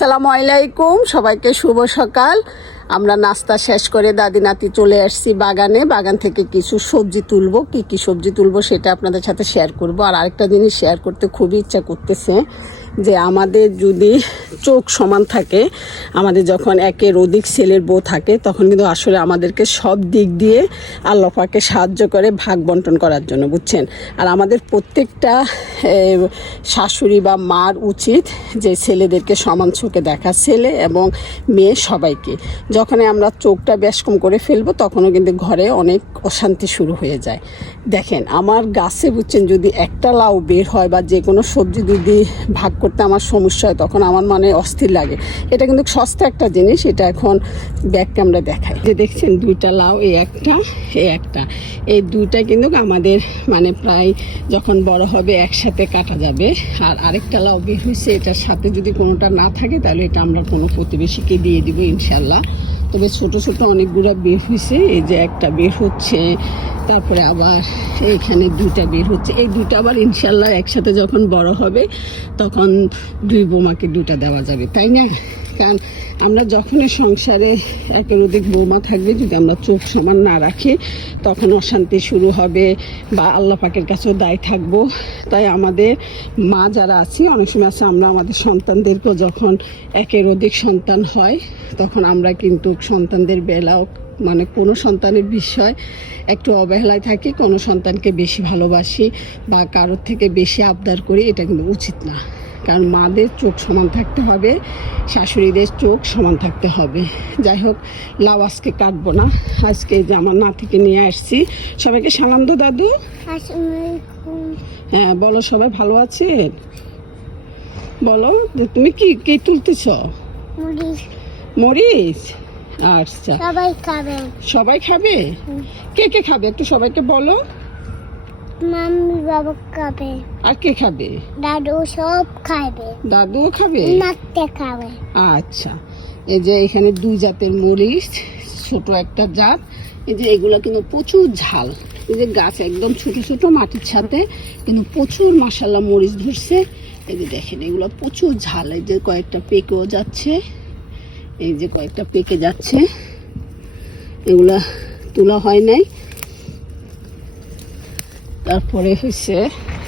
আসসালামু আলাইকুম সবাইকে শুভ সকাল। আমরা নাস্তা শেষ করে দাদি নাতি চলে আসছি বাগানে। বাগান থেকে কিছু সবজি তুলবো। কি কি সবজি তুলবো সেটা আপনাদের সাথে শেয়ার করব। আর আরেকটা জিনিস শেয়ার করতে খুবই ইচ্ছা করতেছে যে আমাদের যদি চোখ সমান থাকে, আমাদের যখন একের অধিক ছেলের বউ থাকে, তখন কিন্তু আসলে আমাদেরকে সব দিক দিয়ে আল্লাহ পাকে সাহায্য করে ভাগ বন্টন করার জন্য, বুঝছেন? আর আমাদের প্রত্যেকটা শাশুড়ি বা মার উচিত যে ছেলেদেরকে সমান চোখে দেখা, ছেলে এবং মেয়ে সবাইকে। যখনই আমরা চোখটা বেশ কম করে ফেলব, তখনও কিন্তু ঘরে অনেক অশান্তি শুরু হয়ে যায়। দেখেন, আমার গাছে বুঝছেন, যদি একটা লাউ বের হয় বা যে কোনো সবজি যদি ভাগ করতে আমার সমস্যা হয়, তখন আমার মানে অস্থির লাগে। এটা কিন্তু সস্তা একটা জিনিস, এটা এখন ব্যাগ ক্যামেরা দেখায় যে দেখছেন, দুইটা লাউ, এই একটা এই একটা। এই দুইটা কিন্তু আমাদের মানে প্রায় যখন বড় হবে একসাথে কাটা যাবে। আর আরেকটা লাউ বের হয়েছে, এটার সাথে যদি কোনোটা না থাকে, তাহলে এটা আমরা কোনো প্রতিবেশীকে দিয়ে দিব ইনশাল্লাহ তবে ছোট ছোট অনেকগুলো বের হয়েছে এই যে একটা বের হচ্ছে তারপরে আবার এইখানে দুইটা বের হচ্ছে। এই দুইটা আবার ইনশাল্লাহ একসাথে যখন বড় হবে, তখন দুই বোমাকে দুটা দেওয়া যাবে, তাই না? কারণ আমরা যখনই সংসারে একের অধিক বৌমা থাকবে, যদি আমরা চোখ সমান না রাখি, তখন অশান্তি শুরু হবে বা আল্লাহ পাকের কাছেও দায় থাকব। তাই আমাদের মা যারা আছি, অনেক সময় আছে আমরা আমাদের সন্তানদেরকেও যখন একের অধিক সন্তান হয়, তখন আমরা কিন্তু সন্তানদের বেলাও মানে কোনো সন্তানের বিষয় একটু অবহেলায় থাকি কোনো সন্তানকে বেশি ভালোবাসি বা কারোর থেকে বেশি আবদার করি এটা কিন্তু উচিত না। কারণ মাদের চোখ সমান থাকতে হবে শাশুড়িদের চোখ সমান থাকতে হবে। যাই হোক লাউ আজকে কাটবো না। আজকে যে আমার নাতিকে নিয়ে আসছি। সবাইকে সালাম দো দাদু। হ্যাঁ বলো সবাই ভালো আছেন? বলো তুমি কি কি তুলতেছ? মরিচ? আচ্ছা। সবাই খাবেন সবাই খাবে? কে কে খাবে? একটু সবাইকে বলো। মাম্মি বাবা খাবে। আর কে খাবে? দাদু সব খাবে। দাদুও খাবে? নাকতে খাবে। আচ্ছা। এই যে এখানে দুই জাতের মরিচ ছোট একটা জাত। এই যে এগুলো কিন্তু প্রচুর ঝাল। এই যে গাছ একদম ছোট ছোট মাটির সাথে কিন্তু প্রচুর মশালা মরিচ ধরছে। এই যে দেখেন এগুলো প্রচুর ঝাল। এই যে কয়েকটা পেকেও যাচ্ছে। এই যে কয়েকটা পেকে যাচ্ছে, এগুলা তোলা হয় নাই। তারপরে হয়েছে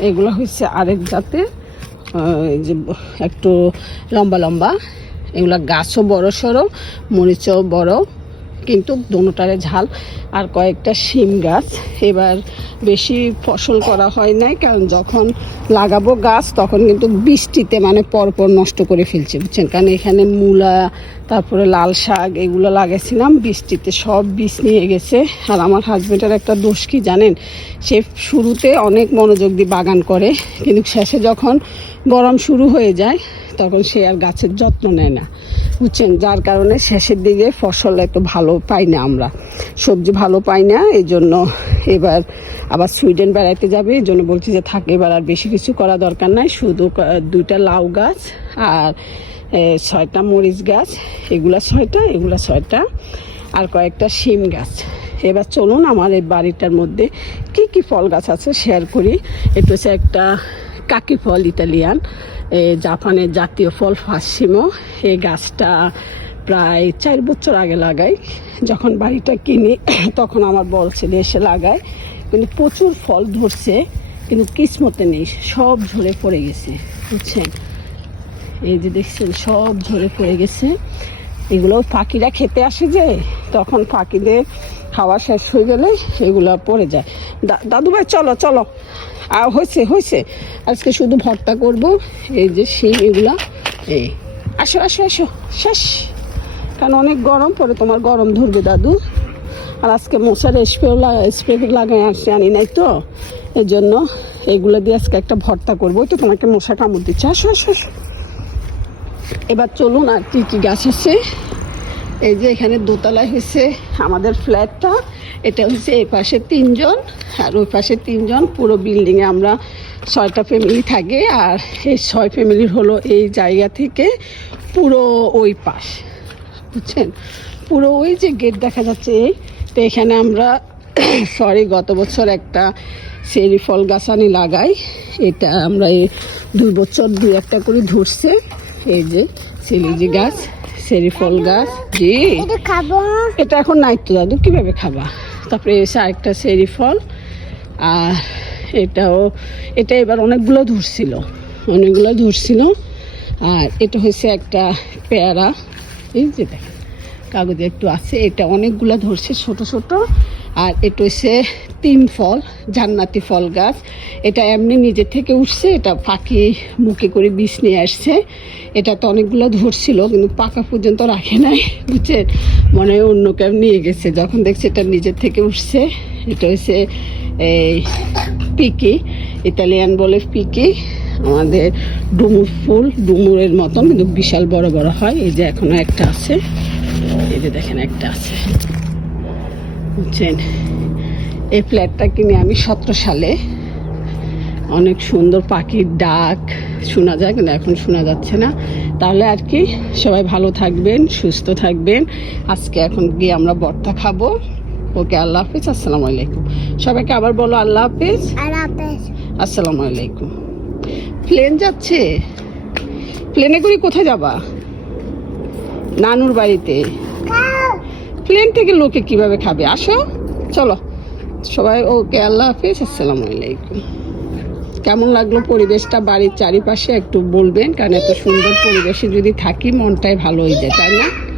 এগুলো হচ্ছে আরেক জাতের যে একটু লম্বা লম্বা, এগুলা গাছও বড় সড়ো, মরিচও বড়। কিন্তু দোনোটারে ঝাল আর কয়েকটা শিম গাছ। এবার বেশি ফসল করা হয় নাই, কারণ যখন লাগাবো গাছ, তখন কিন্তু বৃষ্টিতে মানে পরপর নষ্ট করে ফেলছে, বুঝছেন? কারণ এখানে মূলা, তারপরে লাল শাক এগুলো লাগাইছিলাম, বৃষ্টিতে সব বীজ নিয়ে গেছে। আর আমার হাজব্যান্ডের একটা দোষ কি জানেন? সে শুরুতে অনেক মনোযোগ দিয়ে বাগান করে, কিন্তু শেষে যখন গরম শুরু হয়ে যায়, তখন সে আর গাছের যত্ন নেয় না। বুঝছেন যার কারণে শেষের দিকে ফসল এত ভালো পাই না আমরা। সবজি ভালো পাই না এই জন্য এবার আবার সুইডেন বেড়াইতে যাবে। এই জন্য বলছি যে থাক এবার আর বেশি কিছু করা দরকার নাই। শুধু দুইটা লাউ গাছ আর ছয়টা মরিচ গাছ। এগুলা ছয়টা এগুলা ছয়টা। আর কয়েকটা শিম গাছ। এবার চলুন আমার এই বাড়িটার মধ্যে কি কি ফল গাছ আছে শেয়ার করি। এটা হচ্ছে একটা কাকি ফল ইটালিয়ান। এ, জাপানের জাতীয় ফল ফাসিমো। এই গাছটা প্রায় চার বছর আগে লাগাই। যখন বাড়িটা কিনি, তখন আমার বড় ছেলে এসে লাগায়। কিন্তু প্রচুর ফল ধরছে, কিন্তু কিসমতে নেই, সব ঝরে পড়ে গেছে, বুঝছেন? এই যে দেখছেন, সব ঝরে পড়ে গেছে। এগুলো পাখিরা খেতে আসে যে, তখন পাখিদের খাওয়া শেষ হয়ে গেলে এগুলো পড়ে যায়। দাদু ভাই চলো চলো। আর হয়েছে হয়েছে। আজকে শুধু ভর্তা করব। এই যে শিম, এগুলা। এই। আসো আসো আসো। শেষ। কারণ অনেক গরম, পরে তোমার গরম ধরবে, দাদু। আর আজকে মশার স্প্রে স্প্রে লাগাই আসছে আনি নাই তো। এই জন্য এগুলো দিয়ে আজকে একটা ভর্তা করব। তো তোমাকে মশা কামড় দিচ্ছে। আসো আসো আসো। এবার চলুন আর কি কি গাছ আছে। এই যে এখানে দোতলায় হয়েছে আমাদের ফ্ল্যাটটা। এটা হচ্ছে এই পাশে তিনজন আর ওই পাশে তিনজন পুরো বিল্ডিংয়ে আমরা ছয়টা ফ্যামিলি থাকে আর এই ছয় ফ্যামিলির হলো এই জায়গা থেকে পুরো ওই পাশ বুঝছেন? পুরো ওই যে গেট দেখা যাচ্ছে এই তো এখানে আমরা সরি গত বছর একটা চেরি ফল গাছ আনি লাগাই এটা আমরা এই দুই বছর দুই একটা করে ধরছে এই যে সিলিজি গাছ সেরিফল গাছ জি। এটা এখন নাই তো দাদু কীভাবে খাবা? তারপরে এসে আরেকটা সেরি ফল। আর এটাও, এটা এবার অনেকগুলো ধরছিল অনেকগুলো ধরছিল আর এটা হয়েছে একটা পেয়ারা। এই যে দেখেন। কাগজে একটু আছে, এটা অনেকগুলো ধরছে ছোট ছোট। আর এটা হচ্ছে তিন ফল, জান্নাতি ফল গাছ। এটা এমনি নিজে থেকে উঠছে, এটা পাখি মুখে করে বিষ নিয়ে আসছে। এটা তো অনেকগুলো ধরছিল, কিন্তু পাকা পর্যন্ত রাখে নাই বুঝছেন মনে হয় অন্য কেউ নিয়ে গেছে। যখন দেখছে এটা নিজের থেকে উঠছে, এটা হচ্ছে এই পিকি, ইতালিয়ান বলে পিকি। আমাদের ডুমুর ফুল, ডুমুরের মতন, কিন্তু বিশাল বড় বড় হয়, এই যে এখনও একটা আছে। এই যে দেখেন একটা আছে। বুঝছেন? এই ফ্ল্যাটটা কিনে আমি সতেরো সালে। অনেক সুন্দর পাখির ডাক শোনা যায় কিন্তু এখন শোনা যাচ্ছে না। তাহলে আর কি সবাই ভালো থাকবেন সুস্থ থাকবেন। আজকে এখন গিয়ে আমরা বর্তা খাব। ওকে আল্লাহ হাফিজ আসসালামু আলাইকুম। সবাইকে আবার বলো আল্লাহ হাফিজ। আসসালামু আলাইকুম। প্লেন যাচ্ছে? প্লেনে করে কোথায় যাবা? নানুর বাড়িতে। প্লেন থেকে লোকে কীভাবে খাবে? আসো, চলো। সবাই ওকে আল্লাহ হাফিজ, আসসালামু আলাইকুম। কেমন লাগল পরিবেশটা? বাড়ির চারিপাশে একটু বলবেন, কারণ এত সুন্দর পরিবেশে যদি থাকি মনটাই ভালো হয়ে যায়, তাই না?